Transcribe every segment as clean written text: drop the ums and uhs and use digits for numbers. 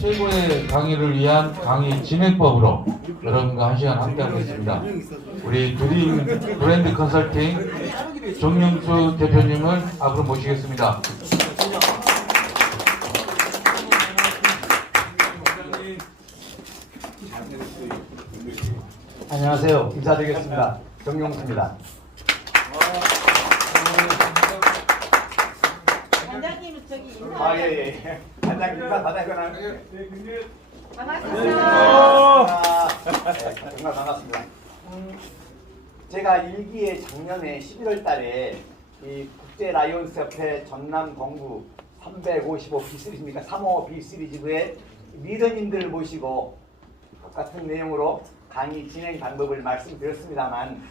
최고의 강의를 위한 강의 진행법으로 여러분과 1시간 함께 하겠습니다. 우리 드림 브랜드 컨설팅 정영수 대표님을 앞으로 모시겠습니다. 안녕하세요. 인사드리겠습니다. 정용수입니다. 원장님은 저기 인사. 예. 단장님 인사 받아거나. 반갑습니다. 정말 반갑습니다. 제가 일기에 작년에 11월 달에 이 국제 라이온스 협회 전남 동구 355B 시리즈입니까? 355B 시리즈부의 리더님들을 모시고 똑같은 내용으로 강의 진행 방법을 말씀드렸습니다만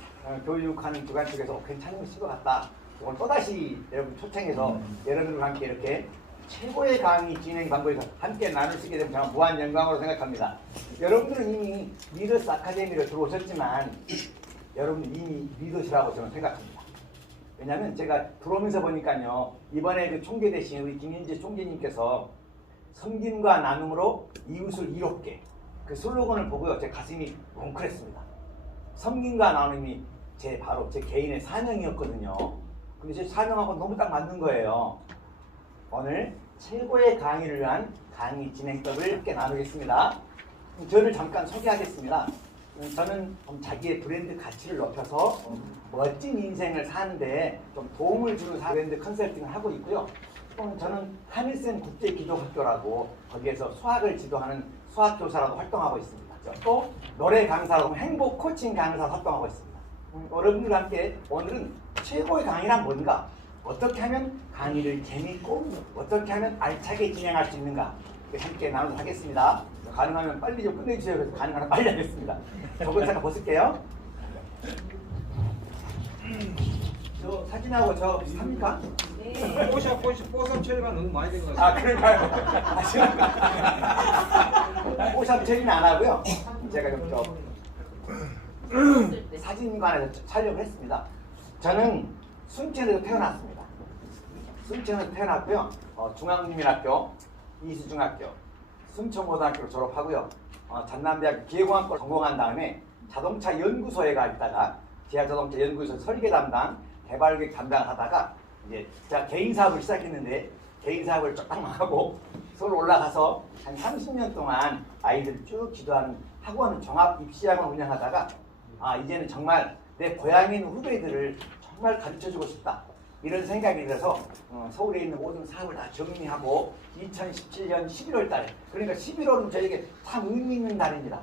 교육하는 기관 쪽에서 괜찮은 것 같다. 오늘 또다시 여러분 초청해서 여러분들과 함께 이렇게 최고의 강의 진행 방법에서 함께 나눌 수 있게 되면 정말 무한 영광으로 생각합니다. 여러분들은 이미 리더스 아카데미로 들어오셨지만 여러분들 이미 리더시라고 저는 생각합니다. 왜냐하면 제가 들어오면서 보니까요, 이번에 그 총재 대신 우리 김인재 총재님께서 섬김과 나눔으로 이웃을 이롭게, 그 슬로건을 보고요, 제 가슴이 뭉클했습니다. 섬김과 나눔이 바로 제 개인의 사명이었거든요. 근데 제 사명하고 너무 딱 맞는 거예요. 오늘 최고의 강의를 위한 강의 진행법을 함께 나누겠습니다. 저를 잠깐 소개하겠습니다. 저는 자기의 브랜드 가치를 높여서 멋진 인생을 사는데 좀 도움을 주는 브랜드 컨설팅을 하고 있고요. 저는 하늘샘 국제기독학교라고 거기에서 수학을 지도하는 수학교사라고 활동하고 있습니다. 또 노래 강사라고 행복 코칭 강사 활동하고 있습니다. 여러분들과 함께 오늘은 최고의 강의란 뭔가, 어떻게 하면 강의를 재밌고 어떻게 하면 알차게 진행할 수 있는가 함께 나누도록 하겠습니다. 가능하면 빨리 좀 끝내주세요. 그래서 가능하면 빨리 하겠습니다. 저번 잠깐 벗을게요. 저 사진하고 저 비슷합니까? 네. 뽀샵 처리가 너무 많이 된 것 같아요. 아, 그런가요? 뽀샵 처리는 안 하고요. 제가 좀 사진관에서 촬영을 했습니다. 저는 순천에서 태어났습니다. 순천에서 태어났고요. 중앙국민학교, 이수중학교, 순천고등학교를 졸업하고요. 전남대학교 기계공학과를 전공한 다음에 자동차 연구소에 가 있다가 지하자동차 연구소 설계 담당, 개발계획 담당을 하다가 이제 제가 개인 사업을 시작했는데 개인 사업을 쫙 망하고 서울 올라가서 한 30년 동안 아이들 쭉 지도하는 학원 종합 입시학원 운영하다가 이제는 정말 내 고향에 있는 후배들을 정말 가르쳐주고 싶다, 이런 생각이 들어서 서울에 있는 모든 사업을 다 정리하고 2017년 11월 달에, 그러니까 11월은 저에게 참 의미 있는 달입니다.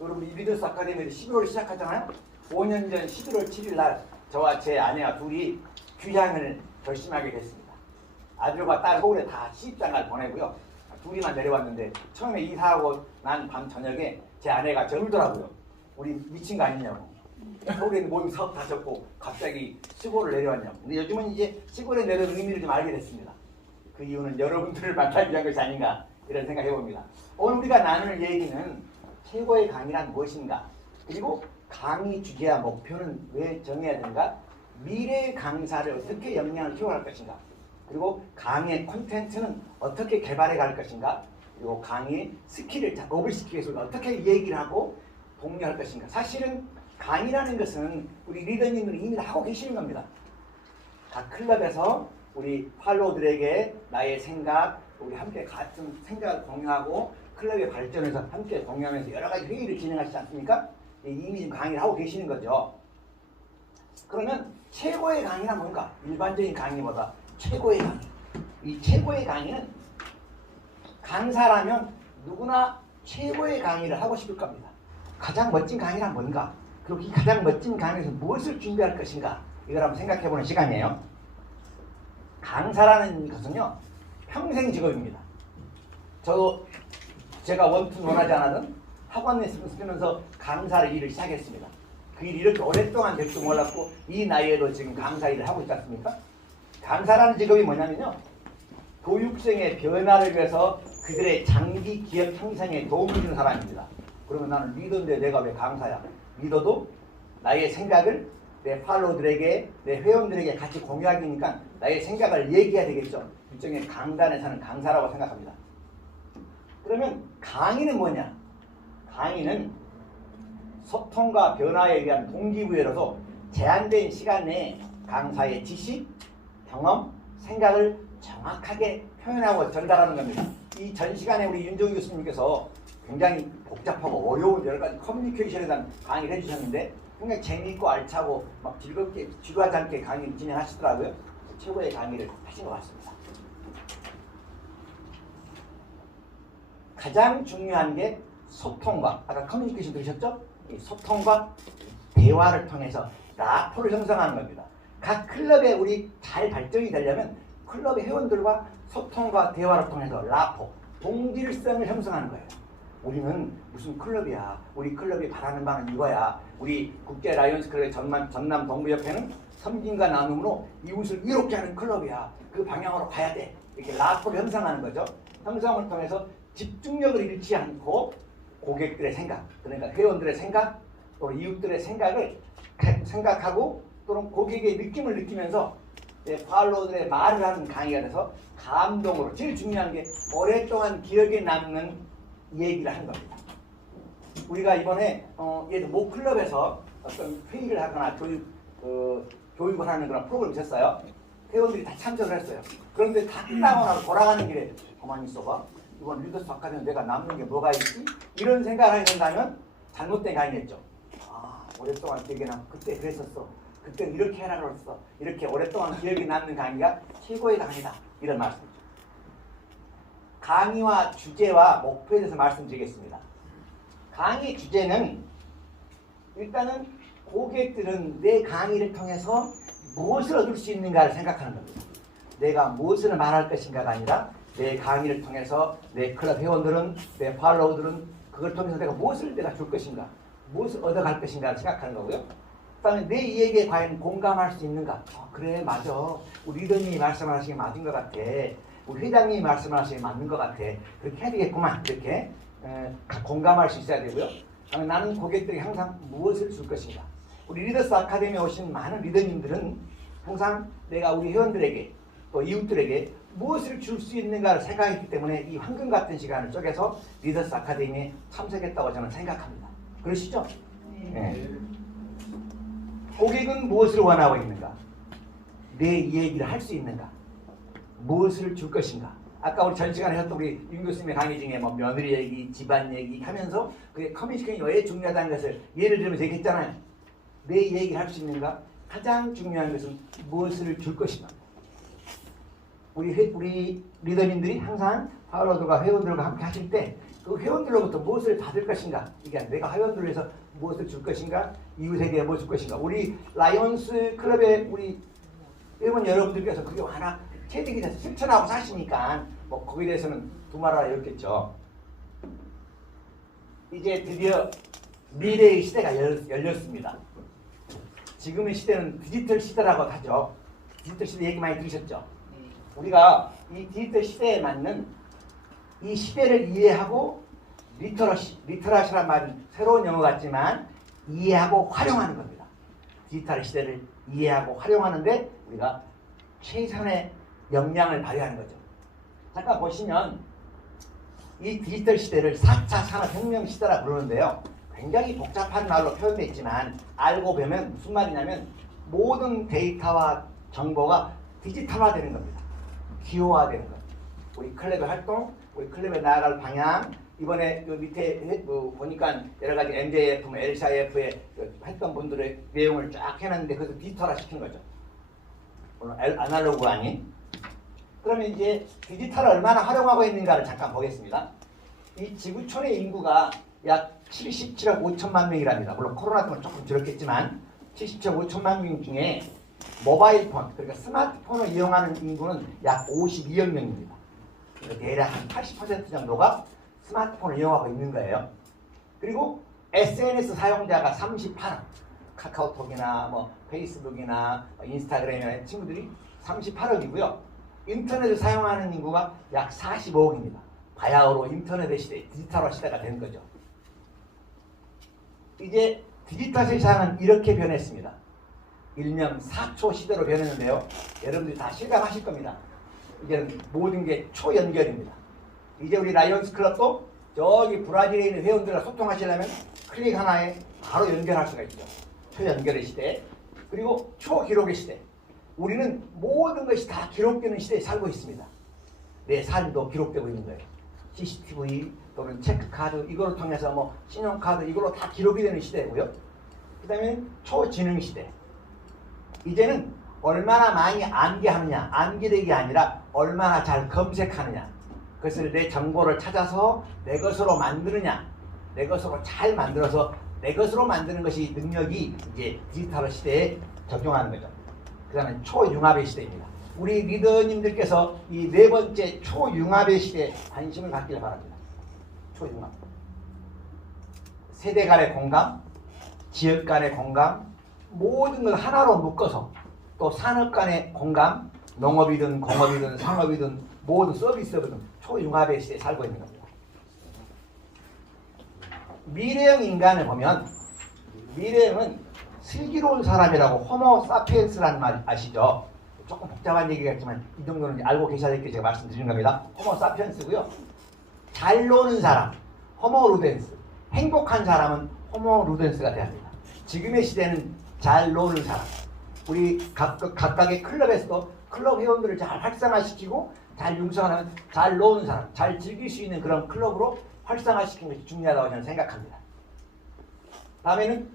여러분, 이 리더스 아카데미를 11월에 시작하잖아요. 5년 전 11월 7일 날 저와 제 아내와 둘이 귀향을 결심하게 됐습니다. 아들과 딸 서울에 다 시집장가를 보내고요. 둘이만 내려왔는데 처음에 이사하고 난 밤 저녁에 제 아내가 저 울더라고요. 우리 미친 거 아니냐고. 서울에 있는 모든 사업 다 접고 갑자기 시골을 내려왔냐고. 근데 요즘은 이제 시골에 내려온 의미를 좀 알게 됐습니다. 그 이유는 여러분들을 만나기 위한 것이 아닌가, 이런 생각 해봅니다. 오늘 우리가 나눌 얘기는 최고의 강의란 무엇인가, 그리고 강의 주제와 목표는 왜 정해야 되는가, 미래의 강사를 어떻게 역량을 키워갈 것인가, 그리고 강의 콘텐츠는 어떻게 개발해 갈 것인가, 그리고 강의 스킬을 업을 시키기 위해서 어떻게 얘기를 하고 독려할 것인가. 사실은 강의라는 것은 우리 리더님들이 이미 하고 계시는 겁니다. 각 클럽에서 우리 팔로우들에게 나의 생각, 우리 함께 같은 생각을 공유하고 클럽의 발전에서 함께 공유하면서 여러 가지 회의를 진행하시지 않습니까? 이미 지금 강의를 하고 계시는 거죠. 그러면 최고의 강의란 뭔가? 일반적인 강의보다 최고의 강의. 이 최고의 강의는 강사라면 누구나 최고의 강의를 하고 싶을 겁니다. 가장 멋진 강의란 뭔가? 그리고 이 가장 멋진 강의에서 무엇을 준비할 것인가? 이걸 한번 생각해보는 시간이에요. 강사라는 것은요, 평생 직업입니다. 제가 원투 원하지 않았던 학원에서 쓰면서 강사를 일을 시작했습니다. 그 일이 이렇게 오랫동안 될 줄 몰랐고 이 나이에도 지금 강사 일을 하고 있지 않습니까? 강사라는 직업이 뭐냐면요, 교육생의 변화를 위해서 그들의 장기 기업 형성에 도움을 주는 사람입니다. 그러면 나는 리더인데 내가 왜 강사야? 리더도 나의 생각을 내 팔로우들에게, 내 회원들에게 같이 공유하기니까 나의 생각을 얘기해야 되겠죠. 일종의 강단에 사는 강사라고 생각합니다. 그러면 강의는 뭐냐? 강의는 소통과 변화에 위한 동기부여로서 제한된 시간 내에 강사의 지식, 경험, 생각을 정확하게 표현하고 전달하는 겁니다. 이 전 시간에 우리 윤종희 교수님께서 굉장히 복잡하고 어려운 여러 가지 커뮤니케이션에 대한 강의를 해주셨는데 굉장히 재미있고 알차고 막 즐겁게 지루하지 않게 강의를 진행하시더라고요. 최고의 강의를 하신 것 같습니다. 가장 중요한 게 소통과 아까 커뮤니케이션 들으셨죠? 이 소통과 대화를 통해서 라포를 형성하는 겁니다. 각 클럽에 우리 잘 발전이 되려면 클럽의 회원들과 소통과 대화를 통해서 라포, 동질성을 형성하는 거예요. 우리는 무슨 클럽이야. 우리 클럽이 바라는 바는 이거야. 우리 국제 라이온스 클럽의 전남 동부협회는 섬김과 나눔으로 이웃을 이롭게 하는 클럽이야. 그 방향으로 가야 돼. 이렇게 라포를 형성하는 거죠. 형성을 통해서 집중력을 잃지 않고 고객들의 생각, 그러니까 회원들의 생각, 또 이웃들의 생각을 생각하고 또는 고객의 느낌을 느끼면서 팔로워들의 말을 하는 강의가 돼서 감동으로 제일 중요한 게 오랫동안 기억에 남는 얘기를 하는 겁니다. 우리가 이번에 예를 모 클럽에서 어떤 회의를 하거나 교육을 하는 그런 프로그램이 있었어요. 회원들이 다 참석을 했어요. 그런데 다 끝나고 나서 돌아가는 길에 가만히 있어봐. 이번 리더스 아카데미 내가 남는 게 뭐가 있지? 이런 생각을 하게 된다면 잘못된 강의였죠. 아, 오랫동안 기억에 남. 그때 그랬었어. 그때 이렇게 해라 그랬어. 이렇게 오랫동안 기억에 남는 강의가 최고의 강의다. 이런 말씀이죠. 강의와 주제와 목표에 대해서 말씀드리겠습니다. 강의 주제는 일단은 고객들은 내 강의를 통해서 무엇을 얻을 수 있는가를 생각하는 겁니다. 내가 무엇을 말할 것인가가 아니라 내 강의를 통해서 내 클럽 회원들은, 내 팔로워들은 그걸 통해서 내가 무엇을 내가 줄 것인가, 무엇을 얻어갈 것인가를 생각하는 거고요. 그 다음에 내 이야기에 과연 공감할 수 있는가. 그래 맞아. 우리 리더님이 말씀하시는 게 맞은 것 같아. 우리 회장님이 말씀하시는 게 맞는 것 같아. 그렇게 해야 되겠구만. 이렇게 공감할 수 있어야 되고요. 그다음에 나는 고객들이 항상 무엇을 줄 것인가. 우리 리더스 아카데미에 오신 많은 리더님들은 항상 내가 우리 회원들에게 또 이웃들에게 무엇을 줄 수 있는가를 생각했기 때문에 이 황금 같은 시간을 쪼개서 리더스 아카데미에 참석했다고 저는 생각합니다. 그러시죠? 네. 고객은 무엇을 원하고 있는가? 내 얘기를 할 수 있는가? 무엇을 줄 것인가? 아까 우리 전 시간에 했던 우리 윤 교수님의 강의 중에 뭐 며느리 얘기, 집안 얘기 하면서 그게 커뮤니케이션이 왜 중요하다는 것을 예를 들면서 얘기했잖아요. 내 얘기를 할 수 있는가? 가장 중요한 것은 무엇을 줄 것인가? 우리 리더님들이 항상 팔로워들과 회원들과 함께 하실 때 그 회원들로부터 무엇을 받을 것인가? 이게 내가 회원들을 위해서 무엇을 줄 것인가? 이웃에게 무엇을 줄 것인가? 우리 라이온스 클럽의 우리 회원 여러분들께서 그게 하나 체득이 돼서 실천하고 사시니까 뭐 거기에 대해서는 두말하라 이렇겠죠. 이제 드디어 미래의 시대가 열렸습니다. 지금의 시대는 디지털 시대라고 하죠. 디지털 시대 얘기 많이 들으셨죠? 우리가 이 디지털 시대에 맞는 이 시대를 이해하고 리터러시란 말은 새로운 용어 같지만 이해하고 활용하는 겁니다. 디지털 시대를 이해하고 활용하는데 우리가 최선의 역량을 발휘하는 거죠. 잠깐 보시면 이 디지털 시대를 4차 산업혁명 시대라 부르는데요. 굉장히 복잡한 말로 표현되어 있지만 알고 보면 무슨 말이냐면 모든 데이터와 정보가 디지털화되는 겁니다. 기호화되는 겁니다. 우리 클럽의 활동, 우리 클럽에 나아갈 방향, 이번에 그 밑에 보니까 여러 가지 MJF, LCIF에 했던 분들의 내용을 쫙 해놨는데 그것을 디지털화 시킨 거죠. 물론 아날로그가 아닌. 그러면 이제 디지털을 얼마나 활용하고 있는가를 잠깐 보겠습니다. 이 지구촌의 인구가 약 77억 5천만 명이랍니다. 물론 코로나 때문에 조금 줄었겠지만 77억 5천만 명 중에 모바일 폰, 그러니까 스마트폰을 이용하는 인구는 약 52억 명입니다. 대략 한 80% 정도가 스마트폰을 이용하고 있는 거예요. 그리고 SNS 사용자가 38억, 카카오톡이나 뭐 페이스북이나 인스타그램이나 친구들이 38억이고요. 인터넷을 사용하는 인구가 약 45억입니다. 바야흐로 인터넷의 시대, 디지털화 시대가 된 거죠. 이제 디지털 세상은 이렇게 변했습니다. 일명 4초 시대로 변했는데요. 여러분들이 다 실감하실 겁니다. 이제는 모든 게 초연결입니다. 이제 우리 라이온스 클럽도 저기 브라질에 있는 회원들과 소통하시려면 클릭 하나에 바로 연결할 수가 있죠. 초연결의 시대, 그리고 초기록의 시대. 우리는 모든 것이 다 기록되는 시대에 살고 있습니다. 내 삶도 기록되고 있는 거예요. CCTV 또는 체크카드 이걸로 통해서 뭐 신용카드 이걸로 다 기록이 되는 시대고요. 그 다음에 초지능 시대. 이제는 얼마나 많이 암기하느냐, 암기력이 아니라 얼마나 잘 검색하느냐, 그것을 내 정보를 찾아서 내 것으로 만드느냐, 내 것으로 잘 만들어서 내 것으로 만드는 것이 능력이 이제 디지털 시대에 적용하는 거죠. 그 다음에 초융합의 시대입니다. 우리 리더님들께서 이 네 번째 초융합의 시대에 관심을 갖기를 바랍니다. 초융합. 세대 간의 공감, 지역 간의 공감, 모든 걸 하나로 묶어서 또 산업 간의 공감, 농업이든 공업이든 상업이든 모든 서비스든 초융합의 시대에 살고 있는 겁니다. 미래형 인간을 보면 미래형은 슬기로운 사람이라고 호모 사피엔스라는 말 아시죠? 조금 복잡한 얘기겠지만 이 정도는 알고 계셔야 될 게 제가 말씀드리는 겁니다. 호모 사피엔스고요. 잘 노는 사람, 호모 루덴스. 행복한 사람은 호모 루덴스가 돼야 합니다. 지금의 시대는 잘 노는 사람. 우리 각각의 클럽에서도 클럽 회원들을 잘 활성화시키고 잘 융성하는 잘 노는 사람, 잘 즐길 수 있는 그런 클럽으로 활성화시키는 것이 중요하다고 저는 생각합니다. 다음에는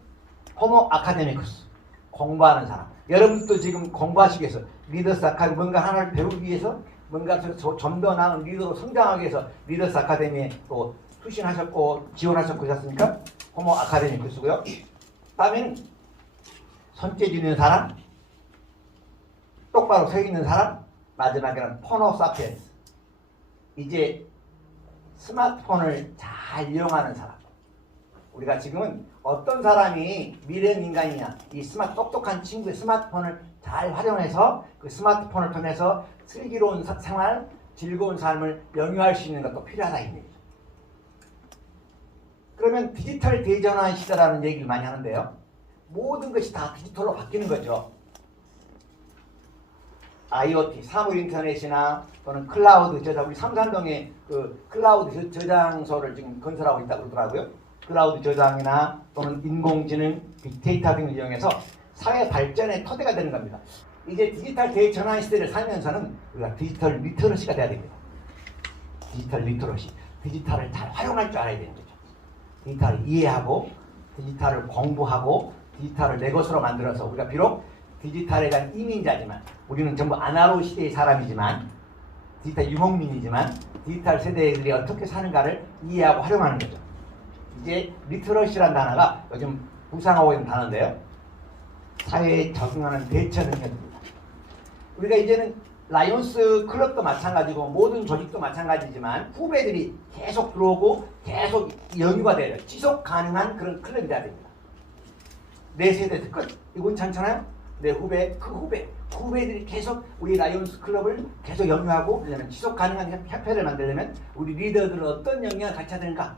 호모 아카데미쿠스, 공부하는 사람. 여러분도 지금 공부하시기 위해서 리더스 아카데미 뭔가 하나를 배우기 위해서 뭔가 좀 더 나은 리더로 성장하기 위해서 리더스 아카데미에 또 수신하셨고 지원하셨고 그렇습니까? 호모 아카데미쿠스고요. 다음에는 손재주 있는 사람, 똑바로 서 있는 사람, 마지막에는 포노 사피엔스. 이제 스마트폰을 잘 이용하는 사람. 우리가 지금은 어떤 사람이 미래형 인간이냐, 이 똑똑한 친구의 스마트폰을 잘 활용해서 그 스마트폰을 통해서 슬기로운 생활, 즐거운 삶을 영위할 수 있는 것도 필요하다 이 얘기죠. 그러면 디지털 대전환 시대라는 얘기를 많이 하는데요. 모든 것이 다 디지털로 바뀌는 거죠. IoT, 사물 인터넷이나 또는 클라우드 저장, 우리 삼산동에 그 클라우드 저장소를 지금 건설하고 있다고 그러더라고요. 클라우드 저장이나 또는 인공지능, 빅데이터 등을 이용해서 사회 발전의 토대가 되는 겁니다. 이제 디지털 대전환 시대를 살면서는 우리가 디지털 리터러시가 돼야 됩니다. 디지털 리터러시, 디지털을 잘 활용할 줄 알아야 되는 거죠. 디지털을 이해하고 디지털을 공부하고 디지털을 내 것으로 만들어서 우리가 비록 디지털에 대한 이민자지만 우리는 전부 아날로그 시대의 사람이지만 디지털 유목민이지만 디지털 세대들이 어떻게 사는가를 이해하고 활용하는 거죠. 이제 리터러시라는 단어가 요즘 부상하고 있는 단어인데요. 사회에 적용하는 대처 능력입니다. 우리가 이제는 라이온스 클럽도 마찬가지고 모든 조직도 마찬가지지만 후배들이 계속 들어오고 계속 영유가 돼요. 지속 가능한 그런 클럽이 돼야 됩니다. 내 세대 끝. 이건 괜찮잖아요? 내 후배, 그 후배들이 계속 우리 라이온스 클럽을 계속 영유하고 그러면 지속 가능한 협회를 만들려면 우리 리더들은 어떤 역량을 갖춰야 되는가?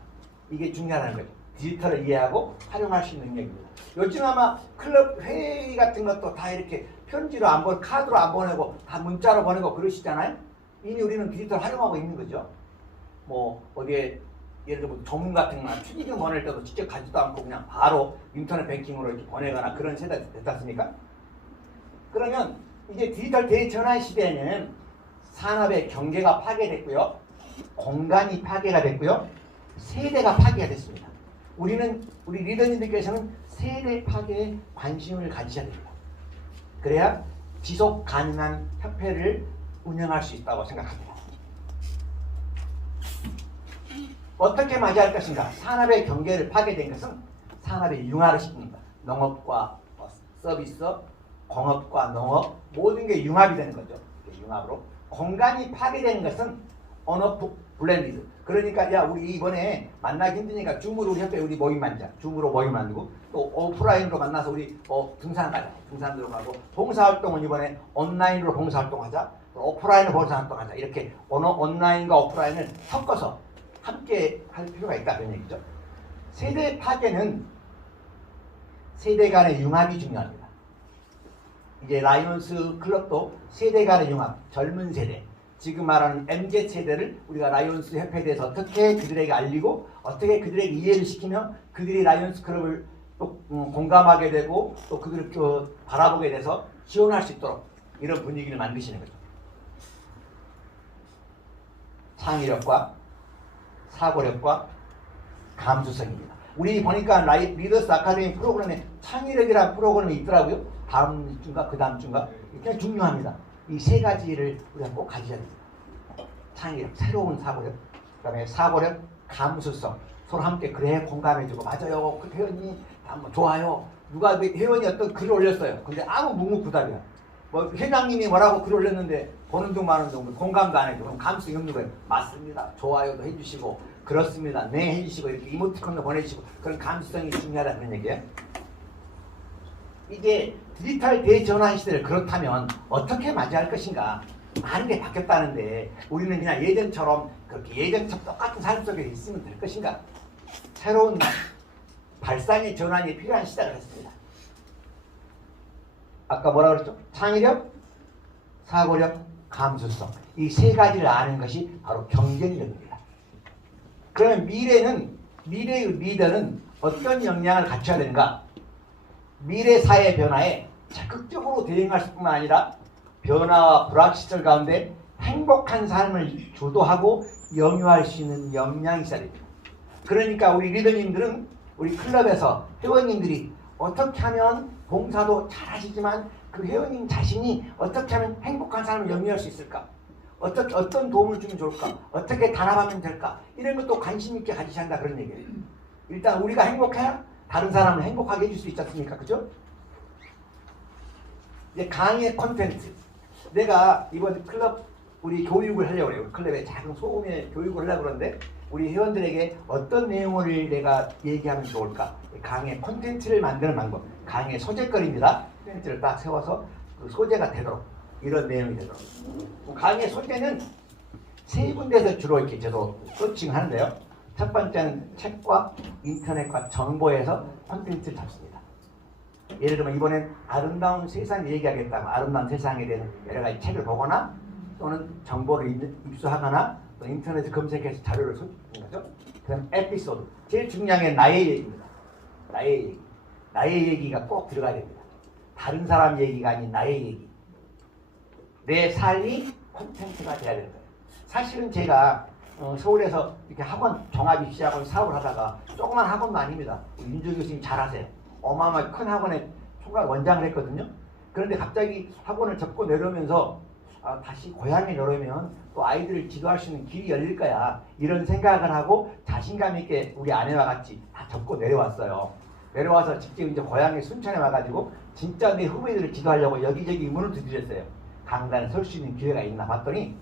이게 중요하다는 거죠. 디지털을 이해하고 활용할 수 있는 능력입니다. 요즘 아마 클럽 회의 같은 것도 다 이렇게 편지로 안 보내고 카드로 안 보내고 다 문자로 보내고 그러시잖아요. 이미 우리는 디지털 활용하고 있는 거죠. 뭐 어디에 예를 들면 조문 같은 거나 축의금 보낼 때도 직접 가지도 않고 그냥 바로 인터넷 뱅킹으로 이렇게 보내거나 그런 세대가 됐지 않습니까? 그러면 이제 디지털 대전환 시대에는 산업의 경계가 파괴됐고요. 공간이 파괴가 됐고요. 세대가 파괴가 됐습니다. 우리 리더님들께서는 세대 파괴에 관심을 가지셔야 됩니다. 그래야 지속 가능한 협회를 운영할 수 있다고 생각합니다. 어떻게 맞이할 것인가? 산업의 경계를 파괴된 것은 산업의 융화를 시킵니다. 농업과 서비스, 공업과 농업 모든 게 융합이 되는 거죠. 융합으로. 공간이 파괴되는 것은 언어 블렌디드. 그러니까 야 우리 이번에 만나기 힘드니까 줌으로 우리 협회 우리 모임 만자. 줌으로 모임 만들고 또 오프라인으로 만나서 우리 등산 가자. 등산 들어가고 봉사활동은 이번에 온라인으로 봉사활동하자. 또 오프라인으로 봉사활동하자. 이렇게 온라인과 오프라인을 섞어서 함께 할 필요가 있다 그런 얘기죠. 세대 파괴는 세대 간의 융합이 중요합니다. 이제 라이온스 클럽도 세대 간의 융합, 젊은 세대, 지금 말하는 MZ세대를 우리가 라이온스 협회에 대해서 어떻게 그들에게 알리고 어떻게 그들에게 이해를 시키면 그들이 라이온스 클럽을 또 공감하게 되고 또 그들을 바라보게 돼서 지원할 수 있도록 이런 분위기를 만드시는 거죠. 창의력과 사고력과 감수성입니다. 우리 보니까 리더스 아카데미 프로그램에 창의력이라는 프로그램이 있더라고요. 다음 주인가 그 다음 주인가. 굉장히 중요합니다. 이 세 가지를 우리가 꼭 가져야 됩니다. 창의력, 새로운 사고력, 그 다음에 사고력, 감수성. 서로 함께 그래 공감해주고 맞아요. 그 회원이 좋아요. 누가 회원이 어떤 글을 올렸어요. 근데 아무 묵묵부답이야. 뭐 회장님이 뭐라고 글 올렸는데 보는 둥 마는 둥 공감도 안 해주고 그럼 감수성이 없는 거예요. 맞습니다. 좋아요도 해주시고 그렇습니다. 네 해주시고 이렇게 이모티콘도 보내주시고 그런 감수성이 중요하다 그런 얘기예요. 이게 디지털 대전환 시대를 그렇다면 어떻게 맞이할 것인가. 많은 게 바뀌었다는데 우리는 그냥 예전처럼 그렇게 예전처럼 똑같은 삶 속에 있으면 될 것인가. 새로운 발상의 전환이 필요한 시대가 됐습니다. 아까 뭐라 그랬죠? 창의력, 사고력, 감수성. 이 세 가지를 아는 것이 바로 경쟁력입니다. 그러면 미래의 리더는 어떤 역량을 갖춰야 되는가? 미래 사회 변화에 적극적으로 대응할 뿐만 아니라 변화와 불확실성 가운데 행복한 삶을 주도하고 영유할 수 있는 역량이 있어야 됩니다. 그러니까 우리 리더님들은 우리 클럽에서 회원님들이 어떻게 하면 봉사도 잘하시지만 그 회원님 자신이 어떻게 하면 행복한 삶을 영위할 수 있을까? 어떤 도움을 주면 좋을까? 어떻게 단합하면 될까? 이런 것도 관심 있게 가지셔야 한다 그런 얘기예요. 일단 우리가 행복해야 다른 사람을 행복하게 해줄 수 있지 않습니까? 그죠? 이제 강의 콘텐츠. 내가 이번 클럽 우리 교육을 하려고 해요. 클럽에 작은 소규모의 교육을 하려고 그러는데 우리 회원들에게 어떤 내용을 내가 얘기하면 좋을까? 강의 콘텐츠를 만드는 방법. 강의 소재거리입니다. 콘텐츠를 딱 세워서 그 소재가 되도록 이런 내용이 되도록. 강의 소재는 세 군데에서 주로 이렇게 저도 서칭하는데요. 첫 번째는 책과 인터넷과 정보에서 콘텐츠를 잡습니다. 예를 들면 이번엔 아름다운 세상을 얘기하겠다면 아름다운 세상에 대해서 여러 가지 책을 보거나 또는 정보를 입수하거나 또 인터넷에 검색해서 자료를 소집하는 거죠. 그다음 에피소드. 제일 중요한 게 나의 얘기입니다. 나의 얘기. 나의 얘기가 꼭 들어가야 됩니다. 다른 사람 얘기가 아닌 나의 얘기. 내 삶이 콘텐츠가 돼야 되는 거예요. 사실은 제가 서울에서 이렇게 학원 종합입시학원 사업을 하다가 조그만 학원도 아닙니다. 윤주 교수님 잘 아세요. 어마어마하게 큰 학원에 총괄 원장을 했거든요. 그런데 갑자기 학원을 접고 내려오면서 다시 고향에 내려오면 또 아이들을 지도할 수 있는 길이 열릴 거야. 이런 생각을 하고 자신감 있게 우리 아내와 같이 다 접고 내려왔어요. 내려와서 직접 이제 고향에 순천에 와가지고 진짜 내 후배들을 지도하려고 여기저기 문을 두드렸어요. 강단에 설 수 있는 기회가 있나 봤더니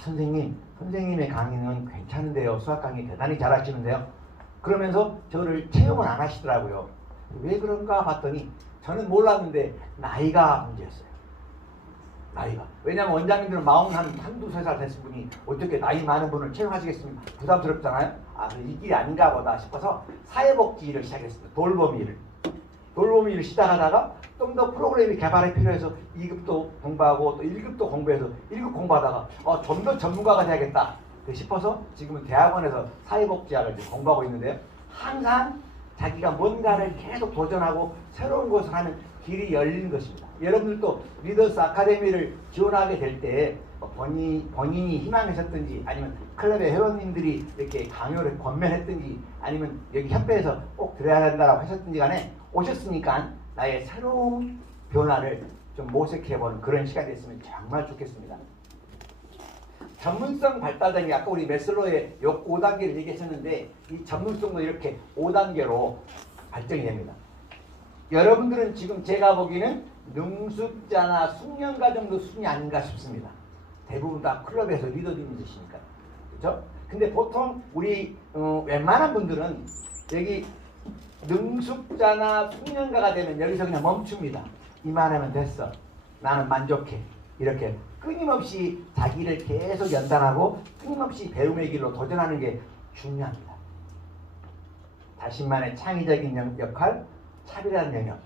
선생님의 강의는 괜찮은데요. 수학 강의 대단히 잘하시는데요. 그러면서 저를 채용을 안 하시더라고요. 왜 그런가 봤더니 저는 몰랐는데 나이가 문제였어요. 나이가. 왜냐하면 원장님들은 마흔 한두 살 됐을 분이 어떻게 나이 많은 분을 채용하시겠습니까? 부담스럽잖아요. 이 길이 아닌가 보다 싶어서 사회복지 일을 시작했습니다. 돌보미 일을. 돌보미 일을 시작하다가 좀 더 프로그램이 개발이 필요해서 2급도 공부하고 또 1급도 공부해서 1급 공부하다가 좀 더 전문가가 돼야겠다 싶어서 지금은 대학원에서 사회복지학을 공부하고 있는데요. 항상 자기가 뭔가를 계속 도전하고 새로운 것을 하는 길이 열리는 것입니다. 여러분들도 리더스 아카데미를 지원하게 될 때 본인이 희망하셨든지 아니면 클럽의 회원님들이 이렇게 강요를 권면했든지 아니면 여기 협회에서 꼭 들어야 된다고 하셨든지 간에 오셨으니까 나의 새로운 변화를 좀 모색해보는 그런 시간이 됐으면 정말 좋겠습니다. 전문성 발달된 게 아까 우리 메슬로의 5단계를 얘기했었는데 이 전문성도 이렇게 5단계로 발전이 됩니다. 여러분들은 지금 제가 보기에는 능숙자나 숙련가 정도 수준이 아닌가 싶습니다. 대부분 다 클럽에서 리더님이시니까. 그렇죠? 근데 보통 우리 웬만한 분들은 여기 능숙자나 숙련가가 되면 여기서 그냥 멈춥니다. 이만하면 됐어. 나는 만족해. 이렇게 끊임없이 자기를 계속 연단하고 끊임없이 배움의 길로 도전하는 게 중요합니다. 자신만의 창의적인 역할, 차별화된 영역.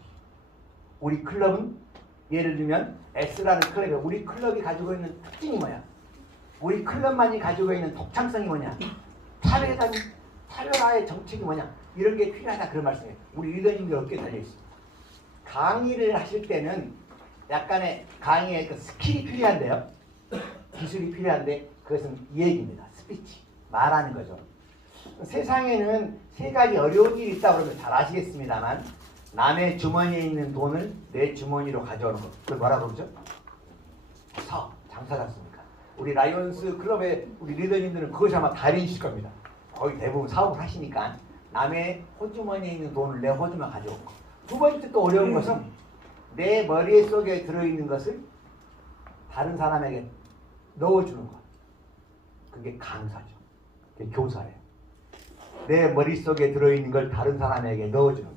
우리 클럽은 예를 들면 S라는 클럽에 우리 클럽이 가지고 있는 특징이 뭐야? 우리 클럽만이 가지고 있는 독창성이 뭐냐? 차별화의 정책이 뭐냐? 이런 게 필요하다 그런 말씀이에요. 우리 리더님들 어깨에 달려있습니다. 강의를 하실 때는 약간의 강의의 그 스킬이 필요한데요. 기술이 필요한데 그것은 이 얘기입니다. 스피치. 말하는 거죠. 세상에는 세 가지 어려운 일이 있다고 그러면 잘 아시겠습니다만 남의 주머니에 있는 돈을 내 주머니로 가져오는 것. 그걸 뭐라고 그러죠? 사업, 장사지 않습니까? 우리 라이온스 클럽의 우리 리더님들은 그것이 아마 달인이실 겁니다. 거의 대부분 사업을 하시니까 남의 호주머니에 있는 돈을 내 호주만 가져오는 것. 두 번째 또 어려운 것은 내 머릿속에 들어있는 것을 다른 사람에게 넣어주는 것. 그게 강사죠. 그게 교사예요. 내 머릿속에 들어있는 걸 다른 사람에게 넣어주는 것.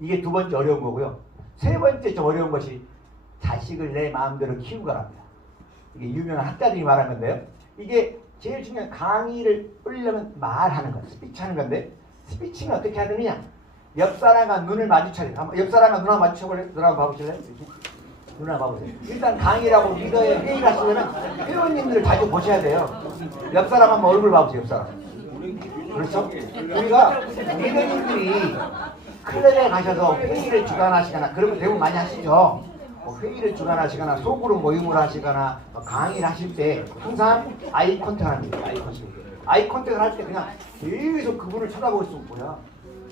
이게 두 번째 어려운 거고요. 세 번째 좀 어려운 것이 자식을 내 마음대로 키우거랍니다. 이게 유명한 학자들이 말한 건데요. 이게 제일 중요한 강의를 끌려면 말하는 거, 스피치하는 건데 스피치는 어떻게 해야 되느냐? 옆 사람과 눈을 마주쳐야 돼요. 옆 사람과 눈을 마주쳐볼래요? 눈 한번 봐보실래요? 눈 한번 봐보세요. 일단 강의라고 리더의 회의를 하시려면 회원님들을 자주 보셔야 돼요. 옆 사람 한번 얼굴 봐보세요. 옆 사람. 그렇죠? 우리가 리더님들이 클럽에 가셔서 회의를 주관하시거나 그런 거 대부분 많이 하시죠. 회의를 주관하시거나 소그룹 모임을 하시거나 강의를 하실 때 항상 아이 컨택을 합니다. 아이 컨택을 할 때 그냥 계속 그분을 쳐다보고 있으면 뭐야?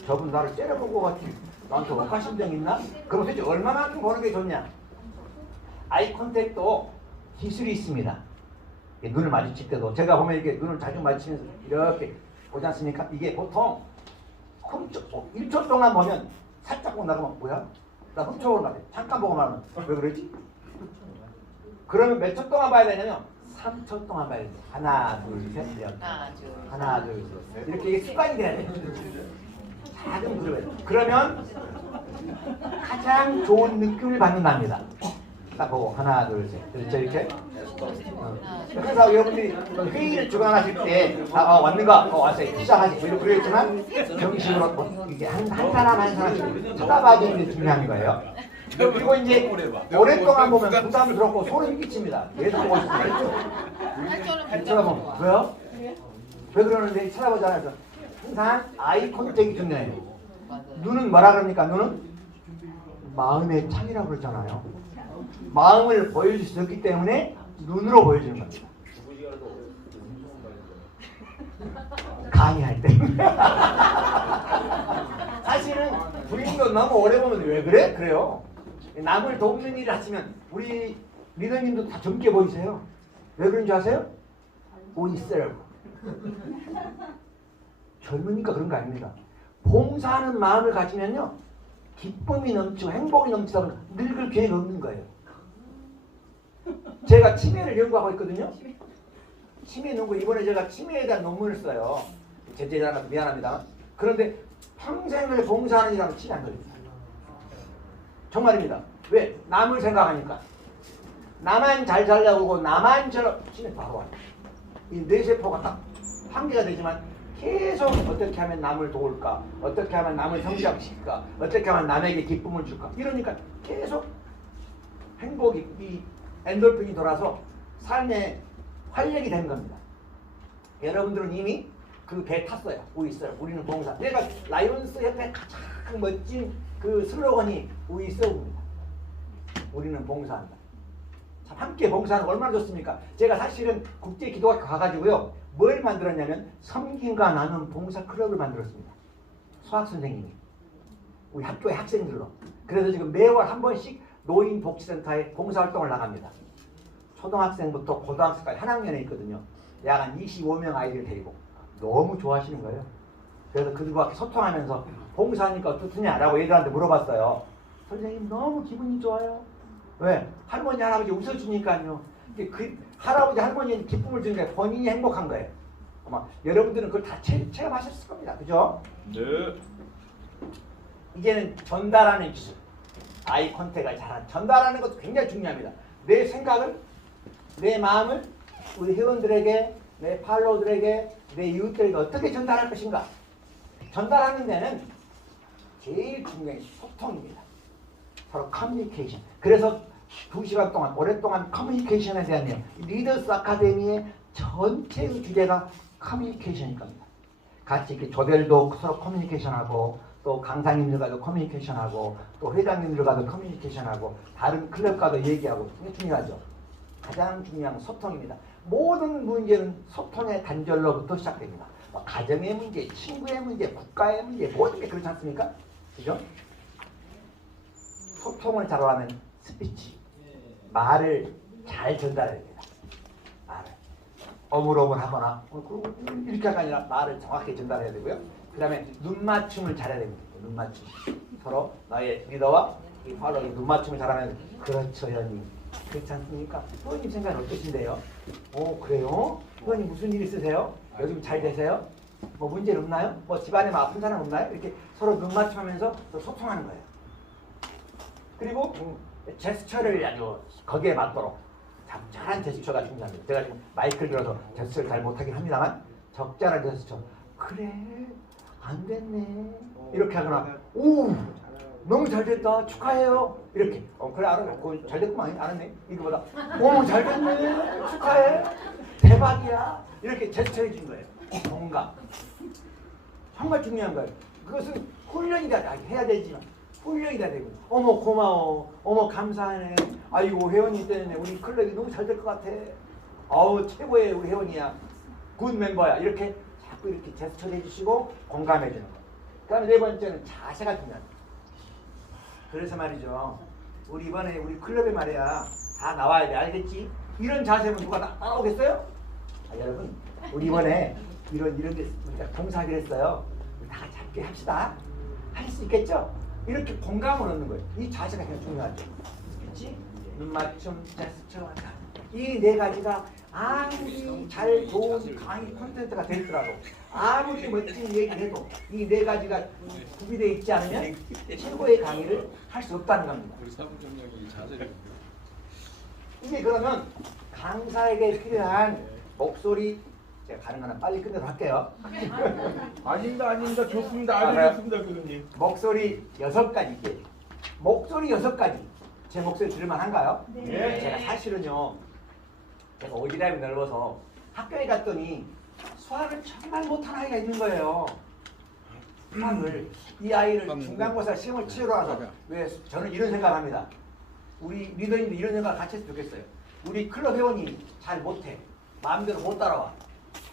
저분 나를 째려본 것 같지? 나한테 억하심정 있나? 그럼 도대체 얼마만큼 보는 게 좋냐? 아이 컨택도 기술이 있습니다. 눈을 마주칠 때도 제가 보면 이렇게 눈을 자주 마주치면서 이렇게 보지 않습니까? 이게 보통 1초 동안 보면 살짝 보고 나가면 뭐야? 나 훔쳐보는 것 같아. 잠깐 보고 말하면 왜 그러지? 그러면 몇 초 동안 봐야 되냐면 3초 동안 봐야 돼. 하나, 둘, 셋, 넷. 하나, 둘, 셋. 이렇게 이게 습관이 돼야 돼. 작은 그룹에. 그러면 가장 좋은 느낌을 받는답니다. 딱 보고 하나, 둘, 셋. 그렇죠? 이렇게. 그래서 여러분들이 회의를 주관하실 때 왔는가? 왔어요. 시작하지. 뭐 이렇게 그러겠지만 정식으로 이게 한 사람 한 사람씩 쳐다봐주는 게 중요한 거예요. 그리고 이제 오랫동안 보면 부담스럽고 소름 끼칩니다. 얘도 보고 있습니다. 쳐다보면 왜요? 왜 그러는데 쳐다보잖아요. 항상 아이 컨택이 중요해요. 눈은 뭐라 그럽니까? 눈은 마음의 창이라고 그러잖아요. 마음을 보여줄 수 없기 때문에 눈으로 보여주는 겁니다. 강의할 때. 사실은 부인도 너무 오래 보면 왜 그래? 그래요. 남을 돕는 일을 하시면 우리 리더님도 다 젊게 보이세요. 왜 그런지 아세요? We serve. 젊으니까 그런 거 아닙니다. 봉사하는 마음을 가지면요. 기쁨이 넘치고 행복이 넘치다 늙을 계획 없는 거예요. 제가 치매를 연구하고 있거든요. 치매 연구 이번에 제가 치매에 대한 논문을 써요. 제 제자라서 미안합니다. 그런데 평생을 봉사하는 일하면 치매 안 걸립니다. 정말입니다. 왜? 남을 생각하니까. 나만 잘 살려고 나만 치매 바로 와요. 이 뇌세포가 딱 한계가 되지만 계속 어떻게 하면 남을 도울까? 어떻게 하면 남을 성장시킬까? 어떻게 하면 남에게 기쁨을 줄까? 이러니까 계속 행복이 이 엔돌핀이 돌아서 삶의 활력이 되는 겁니다. 여러분들은 이미 그 배 탔어요. 우리 있어요. 우리는 봉사. 내가 라이온스 협회 가장 멋진 그 슬로건이 우리 있어입니다. 우리는 봉사한다. 참 함께 봉사하는 거 얼마나 좋습니까? 제가 사실은 국제기도학교 가가지고요. 뭘 만들었냐면 섬김과 나눔 봉사 클럽을 만들었습니다. 수학선생님이. 우리 학교의 학생들로. 그래서 지금 매월 한 번씩 노인복지센터에 봉사활동을 나갑니다. 초등학생부터 고등학생까지 한 학년에 있거든요. 약 한 25명 아이들 데리고. 너무 좋아하시는 거예요. 그래서 그들과 소통하면서 봉사하니까 어떻느냐라고 얘들한테 물어봤어요. 선생님 너무 기분이 좋아요. 왜? 할머니 할아버지 웃어주니까요. 그 할아버지 할머니는 기쁨을 주는 게 본인이 행복한 거예요. 아마 여러분들은 그걸 다 체험하셨을 겁니다. 그죠? 네. 이제는 전달하는 기술. 아이 컨택을 잘하는 전달하는 것도 굉장히 중요합니다. 내 생각을, 내 마음을 우리 회원들에게, 내 팔로우들에게, 내 이웃들에게 어떻게 전달할 것인가. 전달하는 데는 제일 중요한 소통입니다. 바로 커뮤니케이션. 그래서 2시간 동안 오랫동안 커뮤니케이션에 대한 내용, 리더스 아카데미의 전체의 주제가 커뮤니케이션일 겁니다. 같이 이렇게 조별도 서로 커뮤니케이션하고 또 강사님들과도 커뮤니케이션하고 또 회장님들과도 커뮤니케이션하고 다른 클럽과도 얘기하고 이게 중요하죠. 가장 중요한 소통입니다. 모든 문제는 소통의 단절로부터 시작됩니다. 뭐 가정의 문제, 친구의 문제, 국가의 문제 모든 게 그렇지 않습니까? 그죠? 소통을 잘하면 스피치, 말을 잘 전달해야 됩니다. 말을 어물어물하거나 이렇게 하가 아니라 말을 정확히 전달해야 되고요. 그 다음에 눈맞춤을 잘해야 됩니다. 눈맞춤. 서로 나의 리더와 이 팔로워의 눈맞춤을 잘하면 그렇죠, 회원님. 그렇지 않습니까? 회원님 생각은 어떠신데요? 오, 그래요? 회원님 무슨 일 있으세요? 요즘 잘 되세요? 뭐 문제 없나요? 뭐 집안에 뭐 아픈 사람 없나요? 이렇게 서로 눈맞춤하면서 또 소통하는 거예요. 그리고 제스처를 아주 거기에 맞도록 적절한 제스처가 중요합니다. 제가 지금 마이크를 들어서 제스처를 잘 못하긴 합니다만 적절한 제스처. 그래, 안 됐네. 이렇게 하거나, 오, 너무 잘 됐다. 축하해요. 이렇게. 그래, 알아. 잘 됐구만. 알았네. 이거보다. 오, 잘 됐네. 축하해. 대박이야. 이렇게 제스처해 준 거예요. 뭔가. 정말 중요한 거예요. 그것은 훈련이 해야 되지만 훈련이 돼야 되고, 어머 고마워, 어머 감사하네, 아이고 회원님 때문에 우리 클럽이 너무 잘 될 것 같아, 어우 최고의 우리 회원이야, 굿 멤버야, 이렇게 자꾸 이렇게 제스처 해주시고 공감해 주는 거예요. 그 다음에 네 번째는 자세가 중요합니다. 그래서 말이죠, 우리 이번에 우리 클럽에 말이야 다 나와야 돼, 알겠지? 이런 자세면 누가 따라오겠어요? 여러분, 우리 이번에 이런 게 우리가 봉사하기로 했어요. 우리 다 같이 함께 합시다. 할 수 있겠죠? 이렇게 공감을 얻는 거예요. 이 자세가 굉장히 중요하죠. 그렇지? 눈맞춤, 제스처, 이 네 가지가 아무리 잘 좋은 강의 콘텐츠가 됐더라도, 아무리 멋진 얘기를 해도 이 네 가지가 구비되어 있지 않으면 최고의 강의를 할 수 없다는 겁니다. 우리 사무총장이 자세를 이게 그러면 강사에게 필요한 목소리, 제가 가능한 빨리 끝내도록 할게요. 아닙니다. 좋습니다. 아주 좋습니다, 교수님. 목소리 6가지 있게. 목소리 6가지. 제 목소리 들을만 한가요? 네. 제가 사실은요, 제가 오지랖이 넓어서 학교에 갔더니 수학을 정말 못하는 아이가 있는 거예요. 수학을. 이 아이를 중간고사 시험을 치러 와서, 왜 저는 이런 생각합니다. 우리 리더님도 이런 생각 같이 했으면 좋겠어요. 우리 클럽 회원이 잘 못해. 마음대로 못 따라와.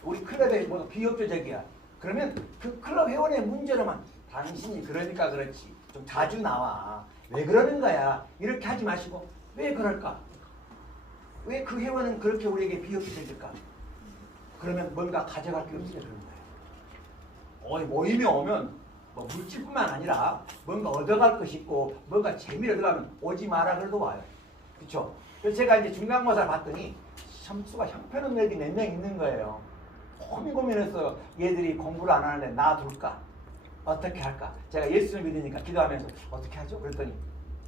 우리 클럽에 뭐 비협조적이야. 그러면 그 클럽 회원의 문제로만, 당신이 그러니까 그렇지, 좀 자주 나와, 왜 그러는 거야, 이렇게 하지 마시고, 왜 그럴까, 왜 그 회원은 그렇게 우리에게 비협조적일까, 그러면 뭔가 가져갈 게 없으니까 그런 거예요. 모임에 오면 뭐 물질뿐만 아니라 뭔가 얻어갈 것이 있고 뭔가 재미를 얻어가면 오지 마라 그래도 와요. 그렇죠? 그래서 제가 이제 중간고사를 봤더니 점수가 형편없는 애들이 몇 명 있는 거예요. 고민해서 얘들이 공부를 안 하는데 놔둘까? 어떻게 할까? 제가 예수를 믿으니까 기도하면서 어떻게 하죠? 그랬더니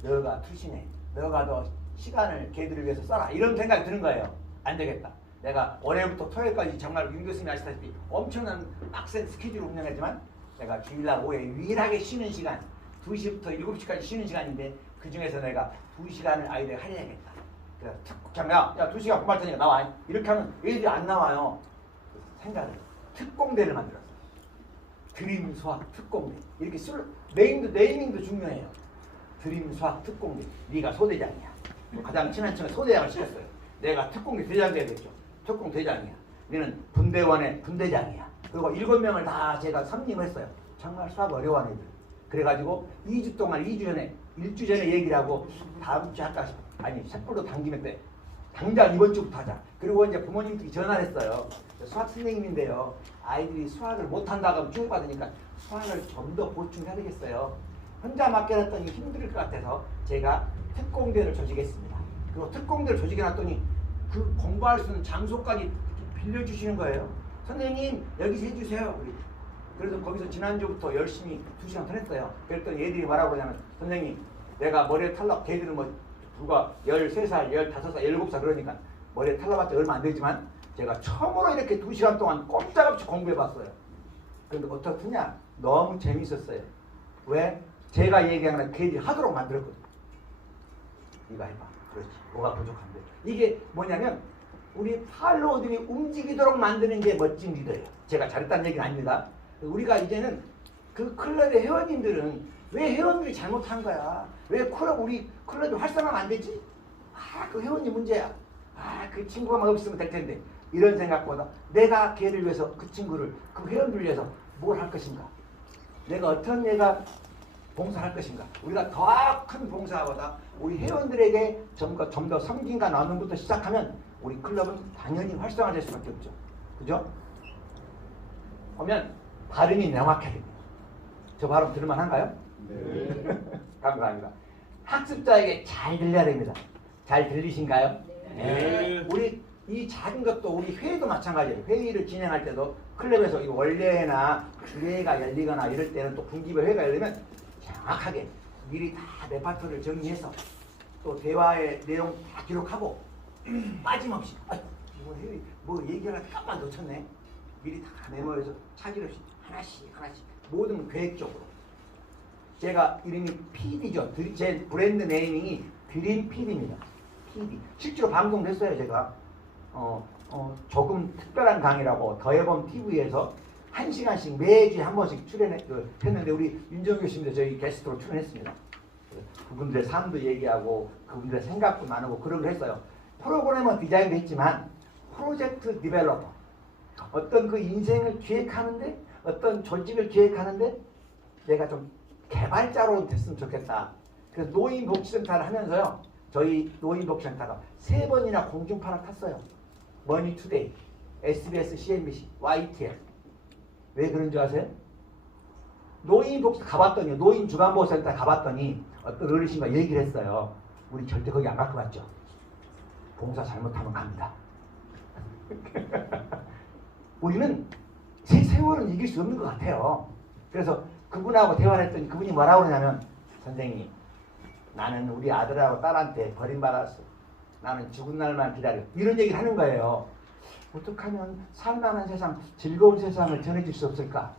너가 투신해. 너가 더 시간을 걔들을 위해서 써라. 이런 생각이 드는 거예요. 안 되겠다. 내가 월요일부터 토요일까지 정말 윤 교수님이 아시다시피 엄청난 빡센 스케줄을 운영했지만 내가 주일날 오후에 유일하게 쉬는 시간 2시부터 7시까지 쉬는 시간인데 그 중에서 내가 2시간을 아이들에게 할애해야겠다. 그래서 그냥 야 2시간 공부할 테니까 나와. 이렇게 하면 애들이 안 나와요. 생각을 특공대를 만들었어요. 드림 수학 특공대. 이렇게 네이밍도 중요해요. 드림 수학 특공대. 네가 소대장이야. 가장 친한 친구가 소대장을 시켰어요. 내가 특공대 대장 되겠죠. 특공 대장이야. 너는 분대원의 분대장이야. 그리고 7명을 다 제가 선임을 했어요. 정말 수학 어려워하는 애들. 그래가지고 2주 동안 2주 전에 1주 전에 얘기를 하고 다음 주 할까 싶어. 아니 섣불로 당김했대. 당장 이번 주부터 하자. 그리고 이제 부모님들이 전화를 했어요. 수학 선생님인데요. 아이들이 수학을 못한다고 하면 충격받으니까 수학을 좀 더 보충해야 되겠어요. 혼자 맡겨놨더니 힘들 것 같아서 제가 특공대를 조직했습니다. 그리고 특공대를 조직해놨더니 그 공부할 수 있는 장소까지 빌려주시는 거예요. 선생님 여기서 해주세요. 그래서 거기서 지난주부터 열심히 2시간 더 했어요. 그랬더니 얘들이 뭐라고 그러냐면 선생님 내가 머리에 탈락, 걔들은 뭐 누가 13살, 15살, 17살 그러니까 머리에 탈락봤자 얼마 안 되지만 제가 처음으로 이렇게 2시간 동안 꼼짝없이 공부해봤어요. 그런데 어떻느냐? 너무 재밌었어요. 왜? 제가 얘기하는 걔들이 하도록 만들었거든요. 이거 해봐. 그렇지. 뭐가 부족한데. 이게 뭐냐면 우리 팔로워들이 움직이도록 만드는 게 멋진 리더예요. 제가 잘했다는 얘기는 아닙니다. 우리가 이제는 그 클럽의 회원님들은 왜 회원들이 잘못한 거야? 왜 우리 클럽이 활성화가 안 되지? 아, 그 회원이 문제야. 아, 그 친구만 없으면 될 텐데. 이런 생각보다 내가 걔를 위해서 그 친구를, 그 회원들을 위해서 뭘 할 것인가? 내가 어떤 얘가 봉사할 것인가? 우리가 더 큰 봉사보다 우리 회원들에게 좀 더 섬김과 나눔부터 시작하면 우리 클럽은 당연히 활성화될 수밖에 없죠. 그죠? 보면 발음이 명확해야 됩니다. 저 발음 들을만 한가요? 네. 감사합니다. 학습자에게 잘 들려야 됩니다. 잘 들리신가요? 네. 우리 이 작은 것도 우리 회의도 마찬가지예요. 회의를 진행할 때도 클럽에서 이 원래나 주례가 열리거나 이럴 때는 또 분기별 회의가 열리면 정확하게 미리 다 레파토리를 정리해서 또 대화의 내용 다 기록하고 빠짐없이 이번 회의 뭐 얘기하다 깜빡 놓쳤네. 미리 다 메모해서 차질 없이 하나씩 모든 계획적으로. 제가 이름이 PD죠. 제 브랜드 네이밍이 드림 PD입니다. PD. 실제로 방송됐어요. 제가 조금 특별한 강의라고 더해봄 TV에서 1시간씩 매주에 한 번씩 했는데 우리 윤정규 교수님도 저희 게스트로 출연했습니다. 그분들의 삶도 얘기하고 그분들의 생각도 나누고 그런 걸 했어요. 프로그램은 디자인도 했지만 프로젝트 디벨로퍼, 어떤 그 인생을 기획하는데, 어떤 조직을 기획하는데 내가 좀 개발자로 됐으면 좋겠다. 그래서 노인복지센터를 하면서요, 저희 노인복지센터가 3번이나 공중파를 탔어요. 머니투데이, SBS, CNBC, YTN. 왜 그런 줄 아세요? 노인복지 가봤더니, 노인주간보호센터 가봤더니 어떤 어르신과 얘기를 했어요. 우리 절대 거기 안 갈 것 같죠? 봉사 잘못하면 갑니다. 우리는 세월은 이길 수 없는 것 같아요. 그래서 그분하고 대화를 했더니 그분이 뭐라고 그러냐면, 선생님, 나는 우리 아들하고 딸한테 버림받았어. 나는 죽은 날만 기다려. 이런 얘기를 하는 거예요. 어떻게 하면 살만한 세상, 즐거운 세상을 전해줄 수 없을까?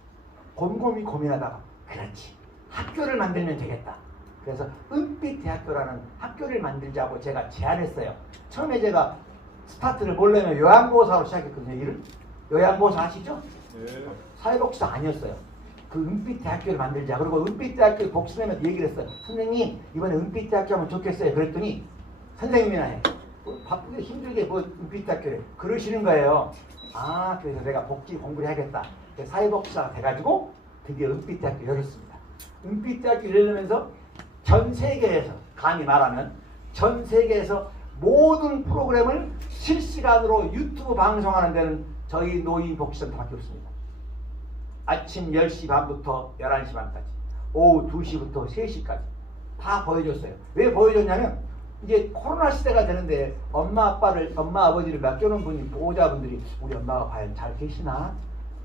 곰곰이 고민하다가, 그렇지, 학교를 만들면 되겠다. 그래서 은빛대학교라는 학교를 만들자고 제가 제안했어요. 처음에 제가 스타트를 보려면 요양보호사로 시작했거든요. 일을. 요양보호사 아시죠? 네. 사회복지사 아니었어요. 그 은빛대학교를 만들자. 그리고 은빛대학교 복수되면 얘기를 했어요. 선생님, 이번에 은빛대학교 하면 좋겠어요. 그랬더니 선생님이나 해. 바쁘게 힘들게 뭐 은빛대학교를 그러시는 거예요. 아, 그래서 내가 복지 공부를 해야겠다. 사회복지사가 돼가지고 드디어 은빛대학교 열었습니다. 은빛대학교 열리면서 전 세계에서, 감히 말하면 전 세계에서 모든 프로그램을 실시간으로 유튜브 방송하는 데는 저희 노인복지센터밖에 없습니다. 아침 10시 반부터 11시 반까지, 오후 2시부터 3시까지 다 보여줬어요. 왜 보여줬냐면, 이제 코로나 시대가 되는데 엄마 아버지를 맡겨놓은 분이, 보호자분들이 우리 엄마가 과연 잘 계시나?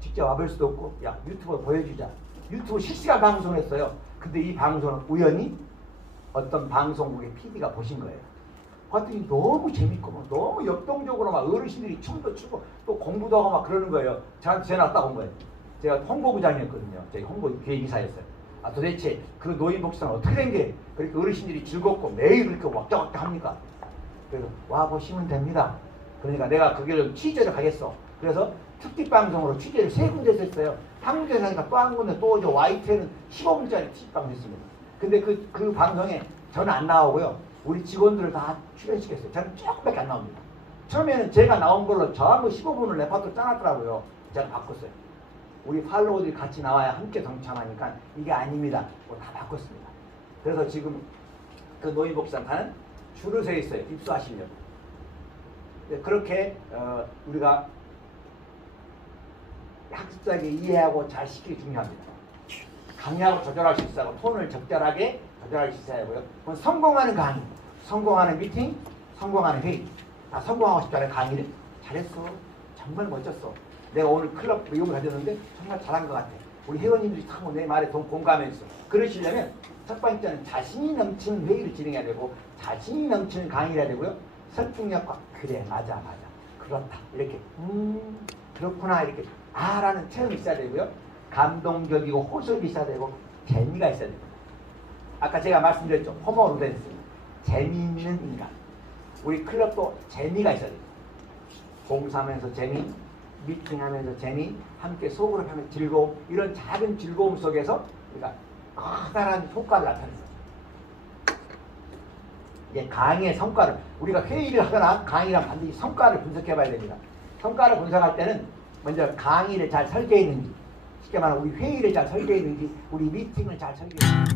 직접 와볼 수도 없고, 야, 유튜브로 보여주자. 유튜브 실시간 방송을 했어요. 근데 이 방송은 우연히 어떤 방송국의 PD가 보신 거예요. 봤더니 너무 재밌고 너무 역동적으로 막 어르신들이 춤도 추고 또 공부도 하고 막 그러는 거예요. 저한테 전화 딱 온 거예요. 제가 홍보부장이었거든요. 저희 홍보 기획이사였어요. 아, 도대체 그 노인복지사는 어떻게 된 게 그렇게 어르신들이 즐겁고 매일 그렇게 왁자왁자 합니까? 그래서 와 보시면 됩니다. 그러니까 내가 거기를 취재를 가겠어. 그래서 특집방송으로 취재를 3군데서 했어요. 한 군데서 하니까 또 한 군데 또 오죠. YTN은 15분짜리 특집방송 했습니다. 근데 그 방송에 저는 안 나오고요. 우리 직원들을 다 출연시켰어요. 저는 조금밖에 안 나옵니다. 처음에는 제가 나온 걸로 전부 15분을 레파토리 짜놨더라고요. 제가 바꿨어요. 우리 팔로워들이 같이 나와야 함께 동참하니까 이게 아닙니다. 다 바꿨습니다. 그래서 지금 그 노인복지센터는 줄을 서 있어요. 입소하시려고. 그렇게 우리가 학습자에게 이해하고 잘 시키기 중요합니다. 강의하고 조절할 수 있어야 하고 톤을 적절하게 조절할 수 있어야 하고요. 성공하는 강의, 성공하는 미팅, 성공하는 회의. 다 성공하고 싶다는 강의를 잘했어. 정말 멋졌어. 내가 오늘 클럽 미용을 가졌는데 정말 잘한 것 같아. 우리 회원님들이 다 내 말에 공감해줬어. 그러시려면 첫 번째는 자신이 넘치는 회의를 진행해야 되고, 자신이 넘치는 강의를 해야 되고요. 설득력과 그래 맞아 그렇다 이렇게 그렇구나 이렇게 라는 체험이 있어야 되고요. 감동적이고 호소력이 있어야 되고 재미가 있어야 됩니다. 아까 제가 말씀드렸죠. 호모 루덴스. 재미있는 인간. 우리 클럽도 재미가 있어야 돼요. 봉사하면서 재미, 미팅하면서 재미, 함께 소그룹 하면 즐거움, 이런 작은 즐거움 속에서 우리가 커다란 효과를 나타내요. 이게 강의의 성과를, 우리가 회의를 하거나 강의랑 반드시 성과를 분석해 봐야 됩니다. 성과를 분석할 때는 먼저 강의를 잘 설계했는지, 쉽게 말하면 우리 회의를 잘 설계했는지, 우리 미팅을 잘 설계했는지.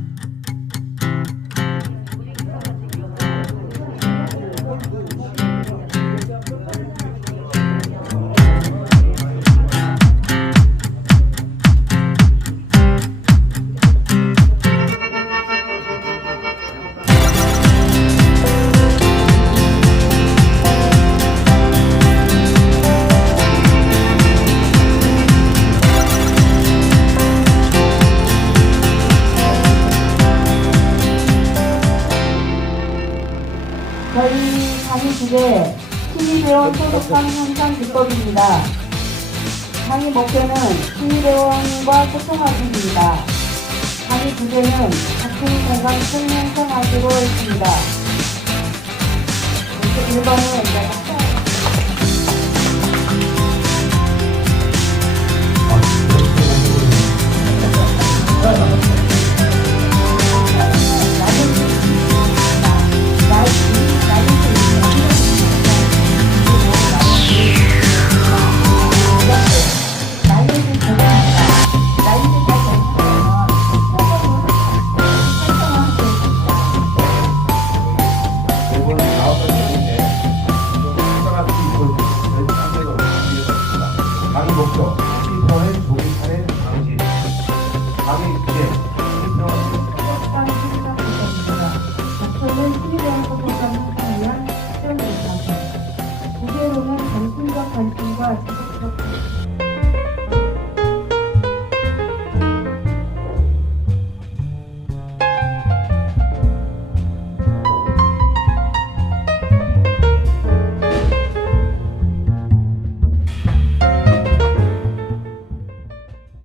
저희 강의 주제 신입회원 소속감 향상 기법입니다. 강의 목표는 신입회원과 소통하기입니다. 강의 주제는 같은 공감성 형성하기로 했습니다. 1번은 강의 목표, 신입회원의 조기 차례 방지. 강의 주제, 목표는 신입회원 소속감 형성을 위한 시정입니다. 주제로는 정신적 관심과 지속